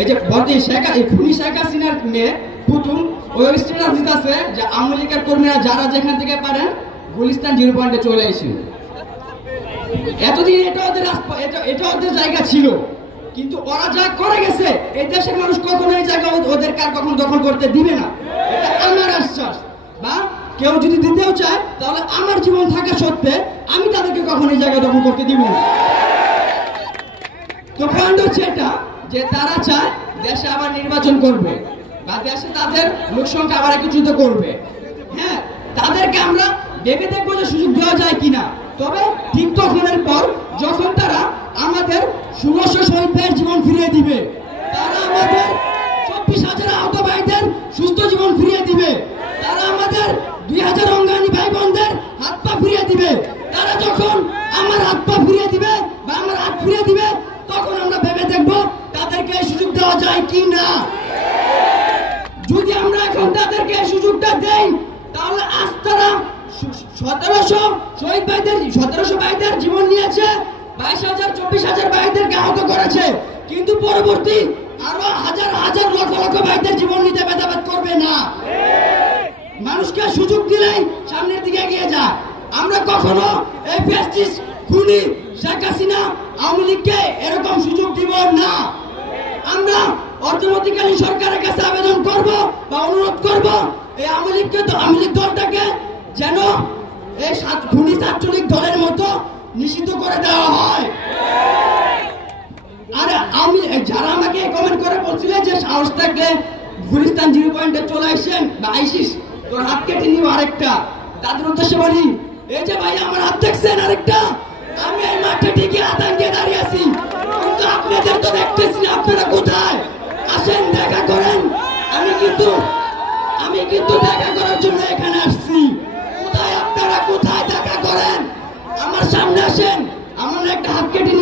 এই যে খুনি শেখ হাসিনার মেয়ে পুতুল ওই স্টেটাস দিতেছে যে আওয়ামী লীগের কর্মীরা যারা যেখান থেকে পারেন গুলিস্তান 0 পয়েন্টে চলে আসেন। এতদিন এটা ওদের জায়গা ছিল, কিন্তু ওরা যা করে গেছে এই দেশের মানুষ কখনো এই জায়গা ওদের কার কখন দখল করতে দিবে না, এটা আমার আশ্বাস। বা কেউ যদি দিতেও চায় তাহলে আমার জীবন থাকা সত্ত্বে আমি তাদেরকে কখনো এই জায়গা দখল করতে দিব না। তো পয়েন্ট হচ্ছে এটা যে তারা চায় দেশে আবার নির্বাচন করবে বা দেশে তাদের লোক সংখ্যা আবার একত্রিত করবে। হ্যাঁ, তাদেরকে আমরা ভেবে দেখবো যে সুযোগ দেওয়া যায় কিনা। তবে ঠিক তখনের পর যখন তারা আমাদের 1600 শহীদ ভাইয়ের জীবন ফিরিয়ে দিবে, তারা আমাদের 24,000 আহত ভাইদের সুস্থ জীবন ফিরিয়ে দিবে, তারা আমাদের 2000 অঙ্গানী ভাই বোনদের হাত পা ফিরিয়ে দিবে, তারা যখন আমার হাত পা ফিরিয়ে দিবে বা আমার হাত ফিরিয়ে দিবে তখন আমরা ভেবে দেখবো তাদেরকে সুযোগ দেওয়া যায় কি না। যদি আমরা এখন তাদেরকে সুযোগটা দেই তাহলে আজ তারা 1700 শহীদ ভাইদের 1700 ভাইদের জীবন নিয়েছে, 22,000 24,000 ভাইদেরকে আহত করেছে, কিন্তু পরবর্তী আরো হাজার হাজার লক্ষ লক্ষ ভাইদের জীবন নিতে ভেদাভেদ করবে না। মানুষকে সুযোগ দিলেই সামনের দিকে এগিয়ে যায়। আমরা কখনো এই ফ্যাসিস্ট খুনি শেখ হাসিনা আওয়ামী লীগকে এরকম সুযোগ দিব না। আমরা অন্তর্বর্তীকালীন সরকারের কাছে আবেদন করব বা অনুরোধ করব এই আওয়ামী লীগ দলটাকে যেন এই খুনি ছাত্রলীগ দলের মতো নিষিদ্ধ করে দেওয়া হয়। আর যারা আমাকে কমেন্ট করে বলছিলেন যে সাহস থাকলে গুলিস্তান 0 পয়েন্টে চলে আসেন বা আইসিস তোর হাত কেটে নিব আরেকটা, তাদের উদ্দেশ্যে বলি এই যে ভাই আমার হাত দেখছেন আরেকটা, আমি এই মাঠে ঠিকই হাত আঙ্গিয়ে দাঁড়িয়ে আছি, কিন্তু আপনাদের তো দেখতেছি না আপনারা কোথায়। আসেন দেখা করেন, আমি কিন্তু দেখা করার জন্য এখানে আসছি। কোথায় আপনারা কোথায় দেখা করেন, আমার সামনে আসেন, আমার একটা হাত কেটে